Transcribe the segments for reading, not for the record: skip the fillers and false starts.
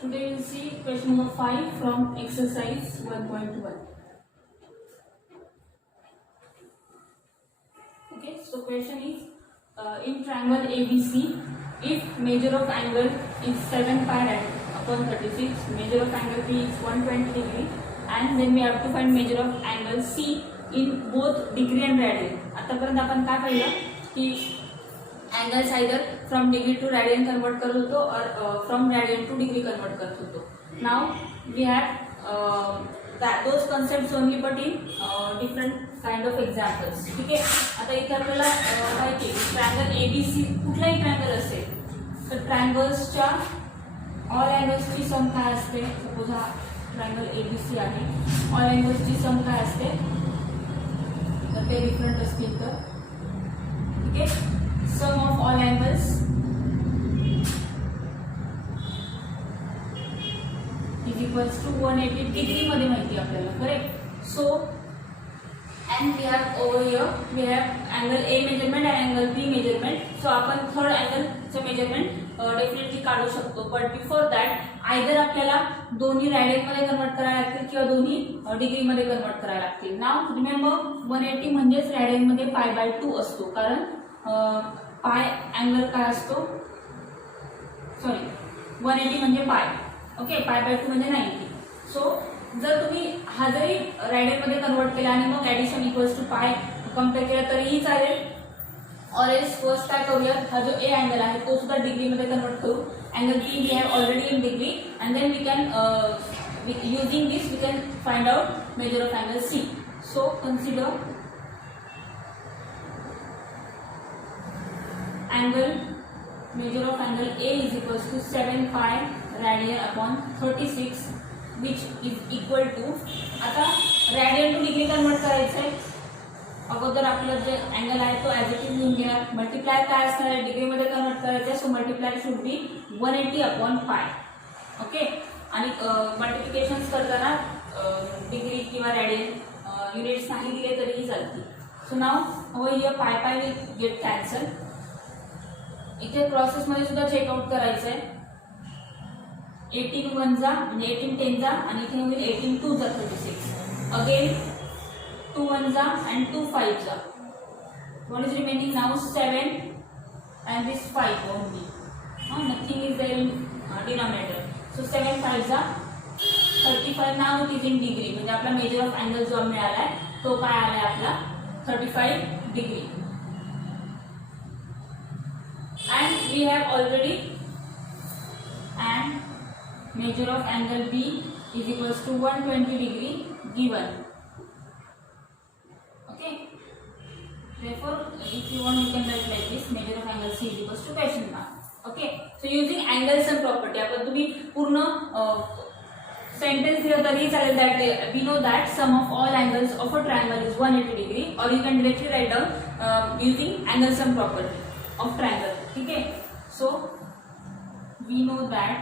Today we'll see question number 5 from exercise 1.1. Okay, so question is in triangle ABC, if measure of angle is 7 pi rad upon 36, measure of angle B is 120 degree, and then we have to find measure of angle C in both degree and radian. आतापर्यंत आपण काय पाहिलं की angles either from degree to radian convert करत होतो or from radian to degree convert करत होतो. Now we have those concepts only but in different kind of examples. ठीक आहे. आता इथे आपल्याला माहिती आहे ट्रायंगल ABC कुठलाही ट्रायंगल असेल तर ट्रायंगल्सच्या ऑल अँगल्सची सम काय असते. सपोज हा ट्रायंगल ABC आहे, ऑल अँगल्सची सम काय असते तर ते डिफरंट असतील तर ठीक आहे. Sum of all angles is equals to 180 degree मध्ये माहिती आपल्याला. Correct. So and we have over here we have angle A measurement and angle B measurement. So आपण थर्ड angle चे measurement डेफिनेटली काढू शकतो. बट बिफोर दॅट आयदर आपल्याला दोन्ही रॅडियन मध्ये कन्वर्ट करायला लागतील किंवा दोन्ही डिग्री मध्ये कन्वर्ट करायला लागतील. नाव रिमेंबर 180 म्हणजेच रॅडियन मध्ये π/2 असतो, कारण पाय अँगल काय असतो, सॉरी 180 म्हणजे पाय. ओके, π/2 म्हणजे 90. सो जर तुम्ही हा जरी रॅडियन मध्ये कन्वर्ट केला आणि मग addition equals to pi compare केला तरीही चालेल. और एस फर्स्ट काय करूया, हा जो ए अँगल आहे तो सुद्धा डिग्री मध्ये कन्वर्ट करू. Angle B we have already in degree and then we can using this we can find out measure of angle C. So consider angle measure of angle A is equals to 7 pi radian upon 36 which is equal to, आता radian two degree convert करायचं आहे. अगोदर आपलं जे अँगल आहे तो as it is लिहून घ्या. मल्टिप्लाय काय असणार आहे, डिग्री मध्ये कन्वर्ट करायचं आहे. So multiply should be 180 upon pi. Okay, आणि मल्टिप्लिकेशन करताना डिग्री किंवा रॅडियन युनिट्स नाही दिले तरीही चालतील. सो नाव हवं here pi will get cancel. इथे प्रोसेसमध्ये सुद्धा चेकआउट करायचं आहे. 18 1 जा म्हणजे 18 10 जा आणि इथे होईल 18 2 जा 36. अगेन 2 1 जा and 2 5 जा. What is remaining now? 7 and this 5 only. Nothing is there in denominator. So 7 5 जा 35. Now it is in degree. म्हणजे आपला मेजर ऑफ अँगल जो मिळाला आहे तो काय आलाय आपला 35 degree. And we have already and measure of angle B is equals to 120 degree given. Okay, therefore if you want you can write like this, measure of angle C is equals to question mark. Okay, so using angle sum property आपण तुम्ही पूर्ण sentence दिलं तरी चालेल. that we know that sum of all angles of a triangle is 180 degree, or you can directly write down using angle sum property of triangle. ठीक है. So we know that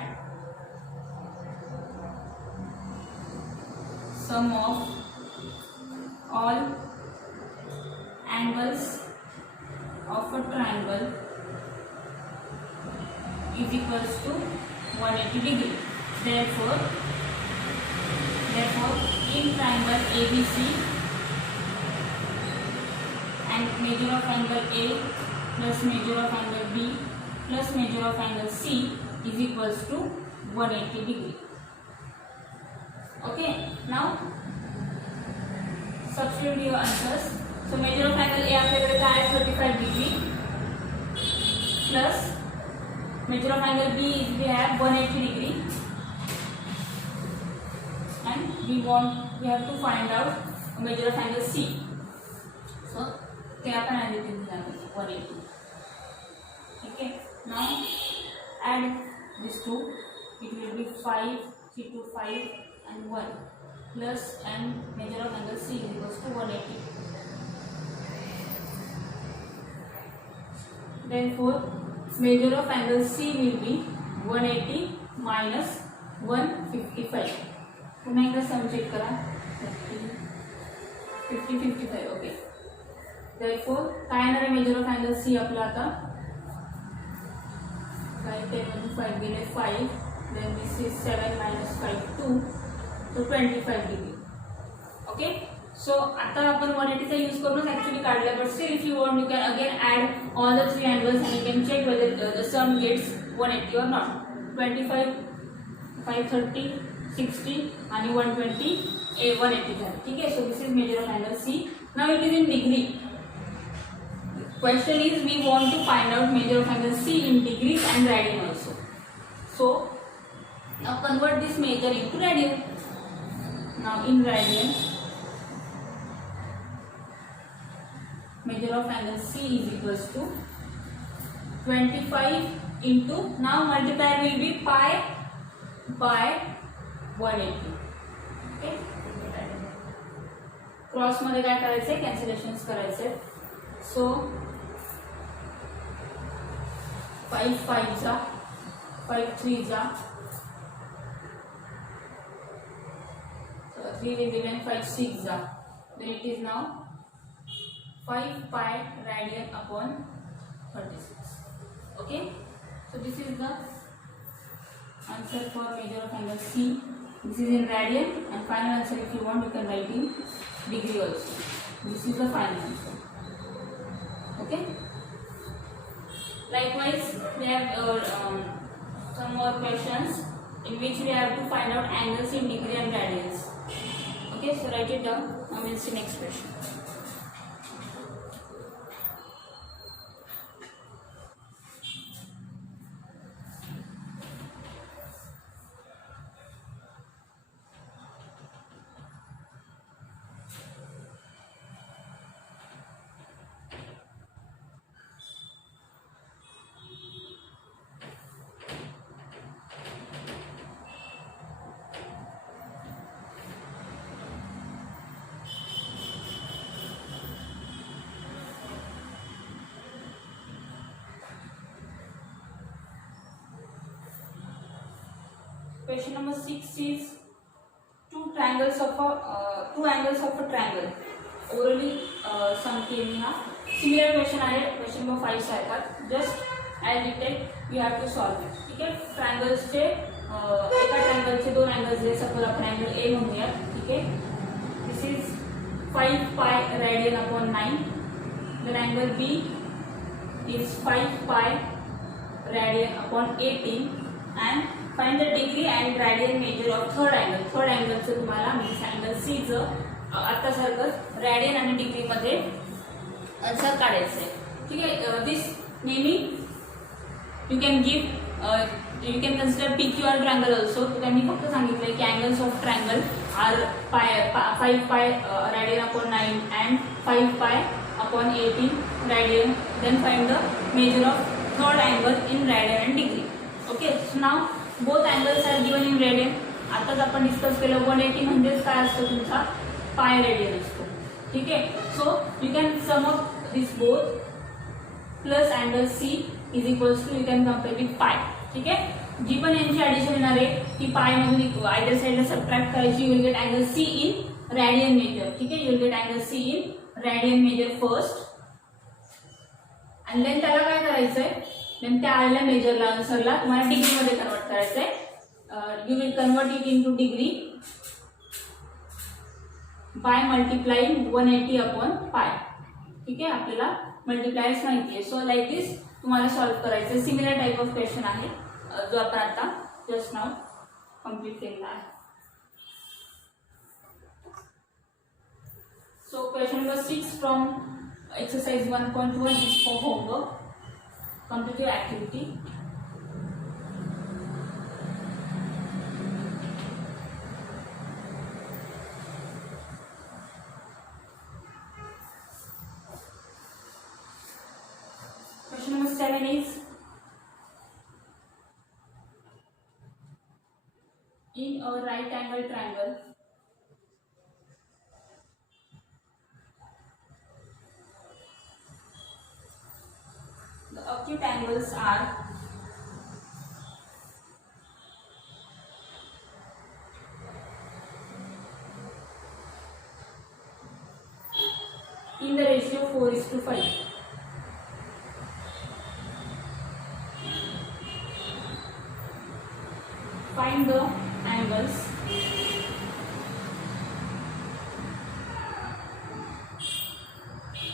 sum of all angles of a triangle is equals to 180 degree. Therefore in triangle ABC and measure of angle A plus measure of angle B plus measure of angle C is equals to 180 degree. Okay, now substitute your answers. So measure of angle A आपल्याकडे काय आहे 35 degree plus measure of angle B is we have 180 degree and we have to find out measure of angle C. So ते आपण आधी दिलेला आहे 180. Okay, now add these two, it will be 5 3 to 5 and 1 plus and measure of angle C is equals to 180. Therefore measure of angle C will be 180 minus 155. पुन्हा एकदा sum check करा. 50 55. Okay, therefore काय येणार आहे मेजर ऑफ अँगल C आपला आता 5 10 5 गेले 5 then this is 7 minus 5 2, so 25 degree. Okay, so आता आपण 180 चा यूज करूनच ऍक्च्युअली काढला, but still if you want you can again add all the three angles and you can check whether the sum gets 180 or not. 25 530 60 आणि 120 180 झाले. ठीक आहे, so this is measure of angle C. Now it is in degree. Question is we want to find out measure of angle C in degrees and radian also. So now convert this measure into radian. Now in radian, measure of angle C is equals to 25 into, now multiplier will be pi by 180. Okay, cross मध्ये काय करायचे, कॅन्सलेशन्स करायचे. सो 5 5 जा 5 3 जा, 3 will remain, 5 6 जा, then it is now 5 pi radian upon 36. Okay, so this is the answer for measure of angle C. This is in radian, and final answer if you want you can write in degree also. This is the final answer. Okay, likewise we have some more questions in which we have to find out angles in degree and radians. Okay, so write it down. Now we'll see next question. Question number 6 is two angles of a triangle. Orally sum केली हा. Similar question आहे question number 5 सारखा. Just as detect you have to solve it. ठीक आहे, triangles चे एका triangle चे दोन angles आहे. Suppose आपण angle A म्हणूया. ठीक आहे, this is 5 pi radian upon 9. Then angle B is 5 pi radian upon 18 and find the degree and radian measure of third angle. Third angle चं तुम्हाला म्हणजे angle C चं आता सारखं radian आणि degree मध्ये आन्सर काढायचं आहे. ठीक आहे, this नेहमी you can give you can consider PQR triangle also. तर त्यांनी फक्त सांगितलंय की angles of triangle are 5 pi radian upon 9 and 5 pi upon 18 radian. Then find the measure of third angle in radian and degree. Okay, so now both angles are given in radian. आताच आपण डिस्कस केलं 180 म्हणजेच काय असतं तुमचा पाय रेडियन असतो. ठीक आहे, so you can sum up this both plus angle C is equals to you can compare with pi. ठीक आहे, जी पण यांची ऍडिशन येणार आहे ती पाय मधून आयदर साइडला सबट्रॅक्ट करायची. You will get angle C in radian measure. ठीक आहे, you will get angle C in radian measure first आणि देन त्याला काय करायचंय, देन त्या आलेल्या मेजरला आन्सरला तुम्हाला डिग्री मध्ये कन्वर्ट करायचंय. You will convert it into degree by multiplying 180 upon पाय. ठीक आहे, आपल्याला मल्टिप्लायर्स माहिती आहे. सो लाईक दिस तुम्हाला सॉल्व्ह करायचं. सिमिलर टाइप ऑफ क्वेश्चन आहे जो आपण आता जस्ट नाव कम्प्लीट केलेला आहे. So question number 6 from exercise 1.1 is for homework. Complete your activity. Question number 7 is in a right angle triangle the acute angles are in the ratio 4:5. find the angles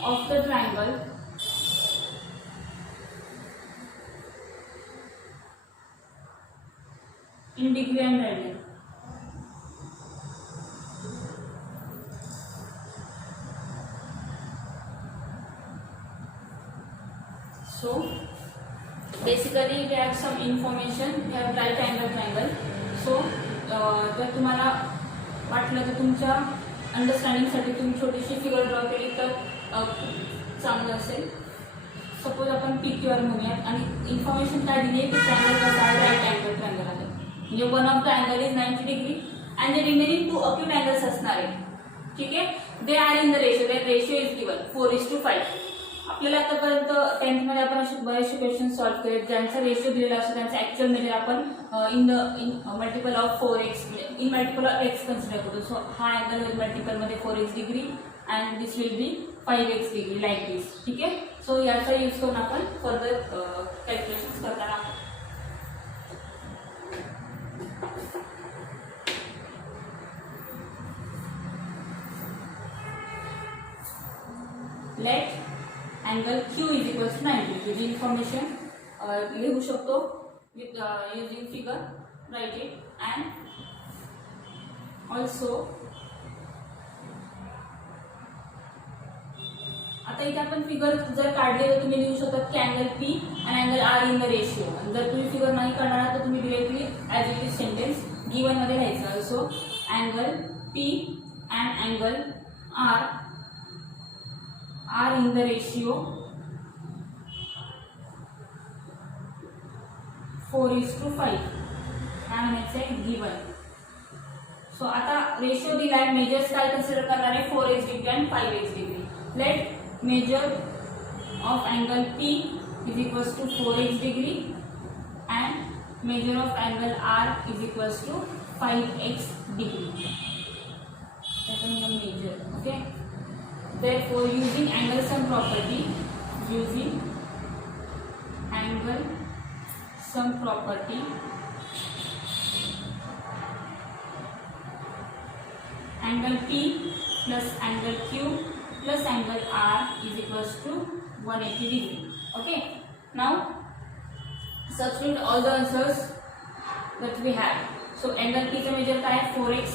of the triangle in degree and radian. So basically we have some information. We have right angle triangle. So जर तुम्हाला वाटलं तर तुमच्या अंडरस्टँडिंगसाठी तुम्ही छोटीशी figure draw केली तर चांगलं असेल. सपोज आपण PQR म्हणूयात आणि इन्फॉर्मेशन काय दिली आहे की ट्रायंगल कसा आहे, राईट अँगल ट्रायंगल आहे. म्हणजे one of the angle is 90 degree and the remaining two acute angles असणार आहे. ठीक आहे. They are in the ratio. That ratio is given 4:5. आपल्याला आतापर्यंत 10th मध्ये आपण असे बरेचसे क्वेश्चन सॉल्व्ह केले ज्यांचा रेशो दिलेला असतो त्यांचा ऍक्च्युअल मेजर आपण इन multiple of 4x in multiple of x consider करतो. सो हा अँगल होईल मल्टिपल मध्ये 4x degree and this will be 5x degree like this. ठीक आहे. सो याचा यूज करून आपण फर्दर कॅल्क्युलेशन करताना late angle Q is equal to 90. तुझी इन्फॉर्मेशन लिहू शकतो with using figure. Write it and also आता इथे आपण फिगर जर काढले तर तुम्ही लिहू शकता की अँगल P आणि angle R in the ratio. जर तुम्ही फिगर नाही काढणार तर तुम्ही directly as it is sentence given मध्ये लिहायचं. So angle P and angle R are in the ratio 4:5. काय म्हणायचं आहे गिवन. सो आता रेशिओ दिलाय. मेजर्स काय कन्सिडर करणार आहे 4x डिग्री आणि 5x degree. Let measure of angle P is equals to 4x degree and measure of angle R is equals to 5x degree. Measure. Okay. Therefore, using angle sum property, angle P plus angle Q plus angle R is equals to 180 degree. Okay. Now, substitute all the answers that we have. So, angle P का measure काय है 4x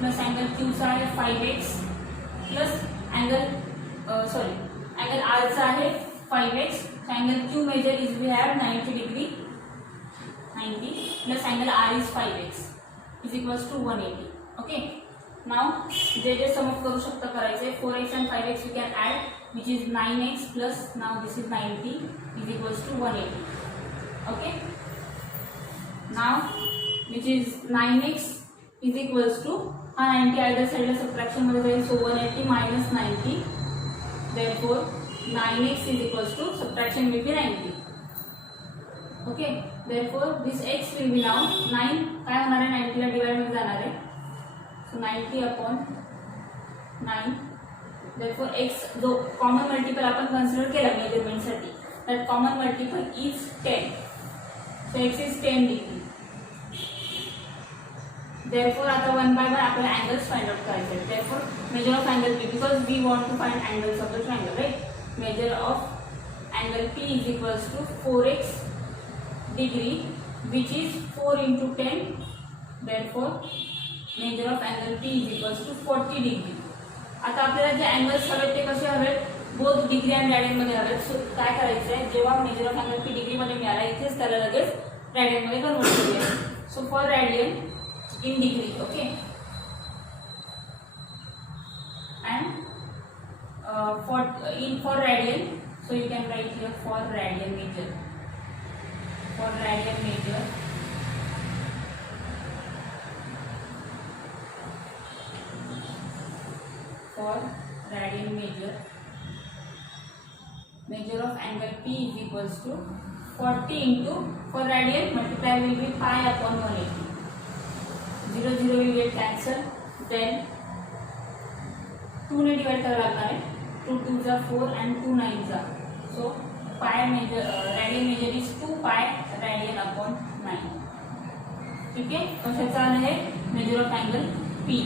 plus angle Q चा है 5x. Plus angle angle R चा आहे 5x. Angle Q measure is we have 90 degree 90 plus angle R is 5x is equals to 180. Okay. Now जे sum of करू शकता करायचे 4x and 5x we can add which is 9x plus now this is 90 is equals to 180. Okay. Now which is 9x is equals to 90 either side subtraction मध्ये जाईल. So 180 minus 90. Therefore 9x is equals to subtraction will be 90. Okay. Therefore this x will be now 9 काय होणार आहे 90 ला डिवाइड मध्ये जाणार आहे. So 90 upon 9. Therefore x जो common multiple आपण कन्सिडर केला मेजरमेंट साठी that common multiple is 10. So x is 10 degree. Therefore आता 1/1 आपल्याला angles find out करायचे आहेत. Therefore measure of angle P because we want to find angles of the triangle, right? Measure of angle P is equals to 4x degree which is 4 into 10. Therefore measure of angle P is equals to 40 degree. आता आपल्याला जे angles हवेत ते कसे हवेत both degree and radian मध्ये हवेत. सो काय करायचं आहे जेव्हा measure of angle P degree मध्ये मिळाला इथेच त्याला लगेच radian मध्ये कन्वर्ट करूया. So for radian in degree. Okay. And for radian, so you can write here for radian measure. For radian measure, measure of angle P is equals to 40 into for radian multiply will be pi upon 180. 0 0 will get cancel. Then 2 ने डिवाइड करायला लागणार आहे. 2 2 जा 4 and 2 9 जा. So pi measure radian measure is 2 pi radian upon 9. ठीक है, कशाचा आहे major of angle P.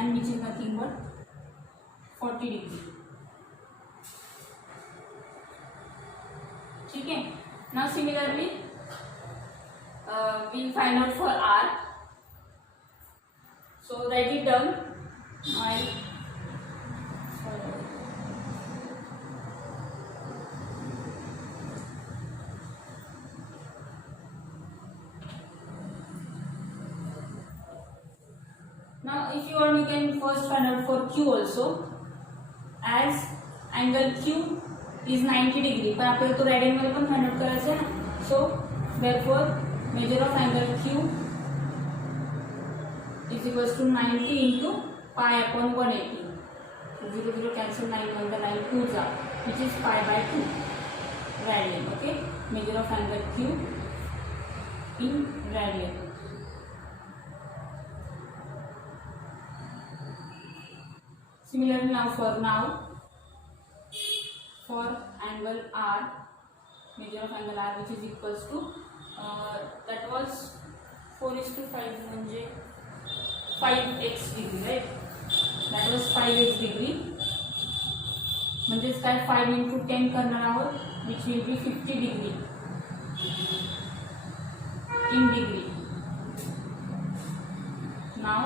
and which is nothing but 40 degree. ठीक है. Now similarly we'll find out for R. So write it down. Now if you want, you can first find out for Q also, as angle Q is 90 degree. पर आपल्याला तो रेडियन मध्ये पण find out करायचा आहे ना. सो therefore measure of angle Q is equals to 90 into pi upon 180. So 0 0 cancel, 9 1 the 9 2s are, which is pi by 2 radian. Okay, measure of angle Q in radian. Similarly now for angle R, measure of angle R, which is equals to that was 4:5 म्हणजे 5x degree, right? That was 5x degree. म्हणजेच काय 5 into 10 करणार आहोत, which will be 50 degree in degree. Now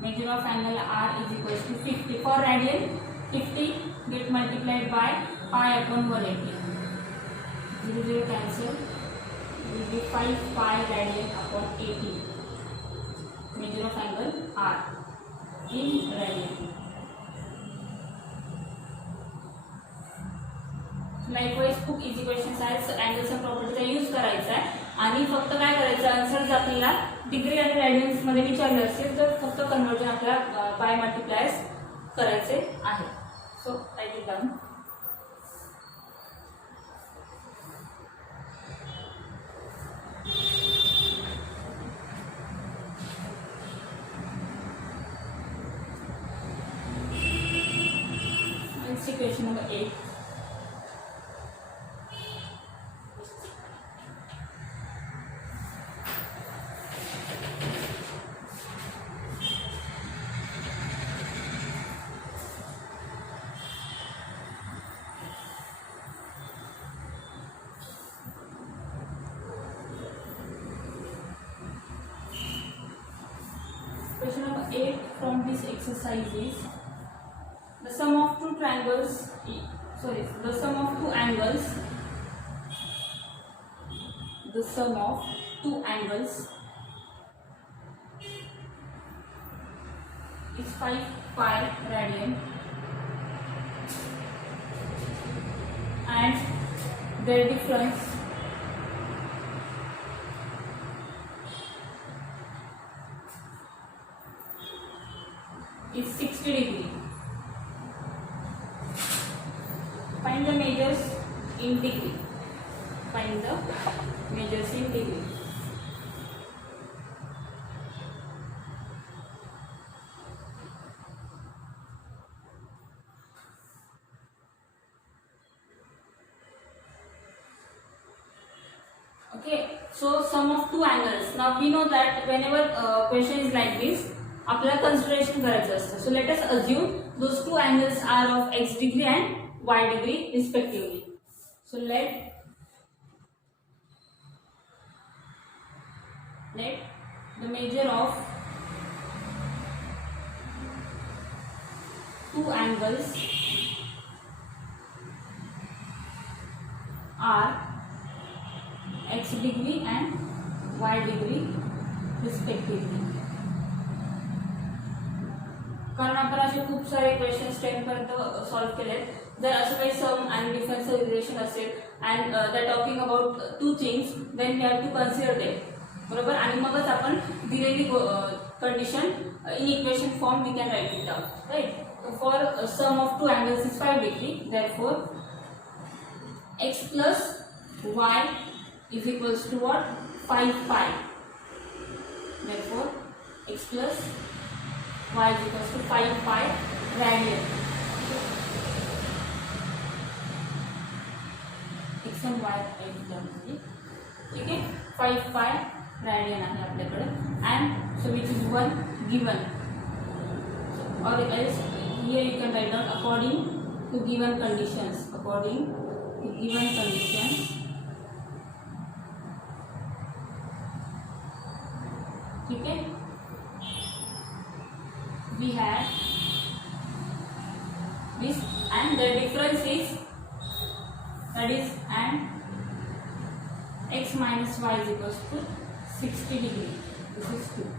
measure of angle R is equals to 50 for radian. 50 get multiplied by pi upon 180. 0 0 cancel, it will be 5 pi radian upon 80. Measure of angle R in radian. Likewise खूप easy questions आहेत. अँगलचा प्रॉपर्टीचा यूज करायचा आहे आणि फक्त काय करायचं, आन्सर आपल्याला डिग्री आणि रेडियन्स मध्ये विचारले असेल तर फक्त कन्वर्जन आपल्याला बाय मल्टिप्लायर्स करायचे आहे. So write it down. Question number 8. Question number 8 from this exercise is the sum of two triangles. The sum of two angles. The sum of two angles is 5 pi radian, and their difference is 60 degree. Find the measures in degree. Find the measures in degree. Okay, so sum of two angles. Now we know that whenever question is like this, आपल्याला consideration करायचं असतं. So let us assume those two angles are of x degree and y degree respectively. So let the measure of two angles are x degree and y degree respectively. कारण आपण असे खूप सारे क्वेश्चन्स 10 पर्यंत सॉल्व्ह केलेत. जर असं काही सम आणि डिफरन्स रिलेशन असेल and that talking about two things, then we have to consider them. बरोबर, आणि मगच आपण दिलेली condition in equation form we can write it down, right. For sum of two angles is 5 degree, therefore x plus y is equals to what? 5 pi. Therefore x plus y is equals to 5 pi radian. So x आणि वाय टर्ममध्ये. ठीक आहे, 5 pi radian आहे आपल्याकडे. And so which is one given or else here you can write down according to given conditions. According to given conditions, ठीक है, we have this and the difference is that is and x minus y is equals to 60 degree. This is 2.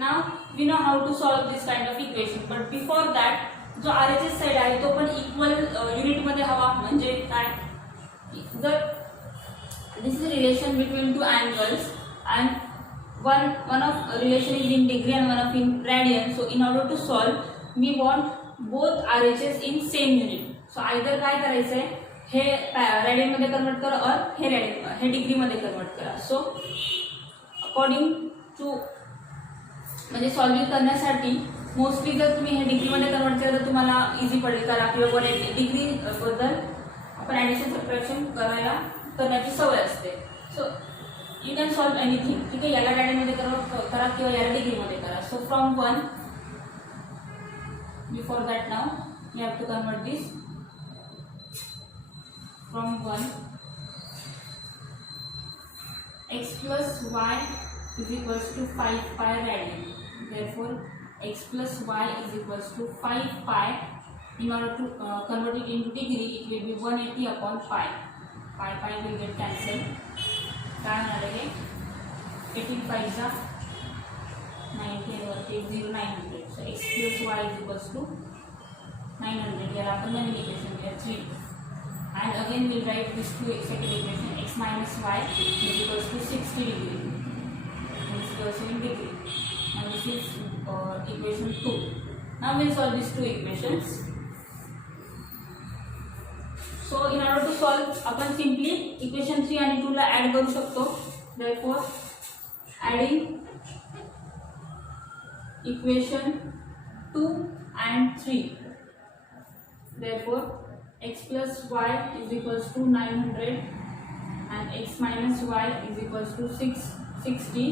Now we know how to solve this kind of equation, but before that जो RHS side आहे तो पण equal unit मध्ये हवा. म्हणजे काय, जर this is relation between two angles and one of relation is in degree and one of in radian. So in order to solve we want both RHS in same unit. So either काय करायचं आहे, हे radian मध्ये कन्वर्ट करा और हे degree मध्ये कन्वर्ट करा. So according to म्हणजे सॉल्व्ह करण्यासाठी मोस्टली जर तुम्ही हे डिग्रीमध्ये कन्वर्ट केलं तर तुम्हाला इझी पडेल. करा किंवा 180 डिग्री बद्दल आपण ॲडिशन सबट्रॅक्शन करण्याची सवय असते. So you can solve anything. ठीक आहे, याला रॅडियनमध्ये करा किंवा याला डिग्रीमध्ये करा. So from 1 before that now you have to convert this from 1 x plus y is equals to 5 pi radian. Therefore x plus y is equals to 5 pi. In order to convert it into degree, it will be 180 upon pi. Pi will get cancelled. काय होणार आहे, 18 5 जा 90 वरती 0 900. So x plus y is equals to 900. याला आपण नवीन इक्वेशन घेऊया 3. And again we'll write this second equation, x minus y is equals to 60 degree. This is also in degree. And this is equation 2. Now we'll solve these two equations. So in order to solve, आपण simply equation 3 आणि 2 ला add करू शकतो. Therefore adding equation 2 and 3. Therefore x plus y is equals to 900 and x minus y is equals to 660.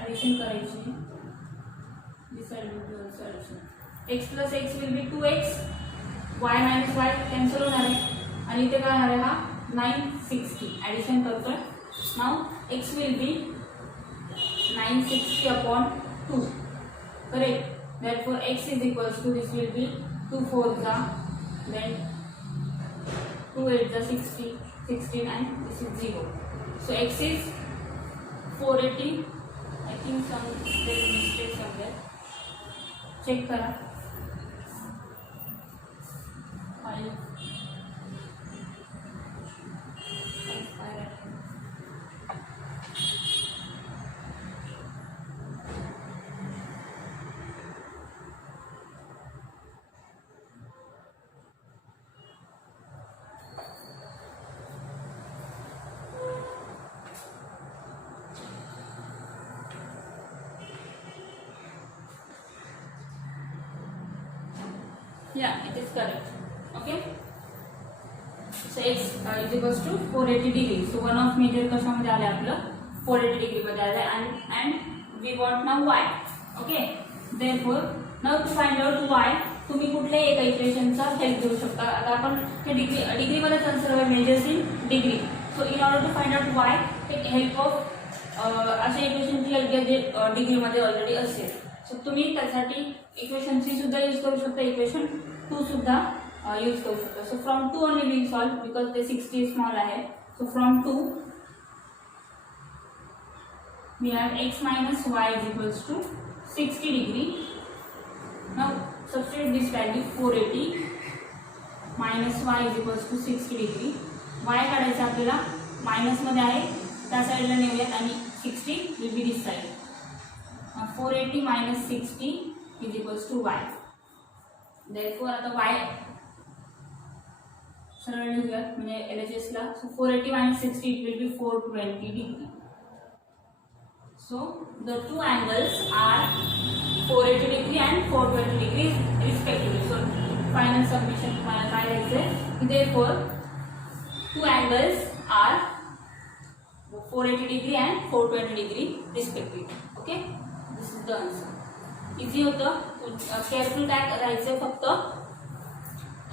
Addition करायची. This side will be also addition. X plus x will be 2x. Y minus y cancel होणार आहे आणि इथे काय होणार आहे, हा 960. Addition करतोय. Now x will be 960 upon 2. Correct. Therefore x is equals to, this will be 2 4 जा, then 2 8 जा 60, 16 and this is 0. So x is 480. I think there is mistake somewhere. Check करा. 5 Yeah, it is correct. Okay. So x is equals to 480 degree. So one of measure कशामध्ये आले आपलं 480 degree मध्ये आले and we want now y. Okay. Therefore now to find out y, तुम्ही कुठल्याही एका इक्वेशनचा हेल्प घेऊ शकता. आता आपण हे डिग्री मध्ये सर्व measures in degree. So in order to find out y, take help of अशा इक्वेशनची हेल्प घ्या जे डिग्री मध्ये ऑलरेडी असेल. सो तुम्ही त्यासाठी इक्वेशन 3 सुद्धा यूज करू शकता, इक्वेशन 2 सुद्धा यूज करू शकता. So from 2 only will solve because ते 60 स्मॉल आहे. So from 2 we have x minus y is equals to 60 degree. Now substitute this value 480 minus y is equals to 60 degree. y काढायचा आपल्याला, मायनस मध्ये आहे त्या साईडला नेऊयात आणि 60 will be this side. 480 minus 60 is equals to y. Therefore आता y सरळ लिहूयात म्हणजे LHS ला. So 480 minus 60 it will be 420 degree. So the two angles are 480 degree and 420 degree respectively. So final submission तुम्हाला काय द्यायचंय. Therefore two angles are 480 degree and 420 degree respectively. Okay, this is the answer. Easy होतं. केअरफुल काय करायचं, फक्त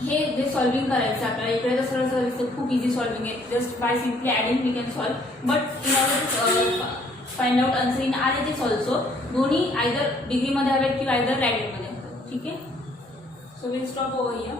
हे जे सॉल्विंग करायचं आपल्याला. इकडे तर सरळ सरळ दिसतं, खूप इझी सॉल्विंग आहे. Just by simply adding we can solve. But in order to find out answer in R H S also, दोन्ही आयदर डिग्रीमध्ये हवेत किंवा आयदर रॅडियनमध्ये हवेत. ठीक आहे. So will stop over here.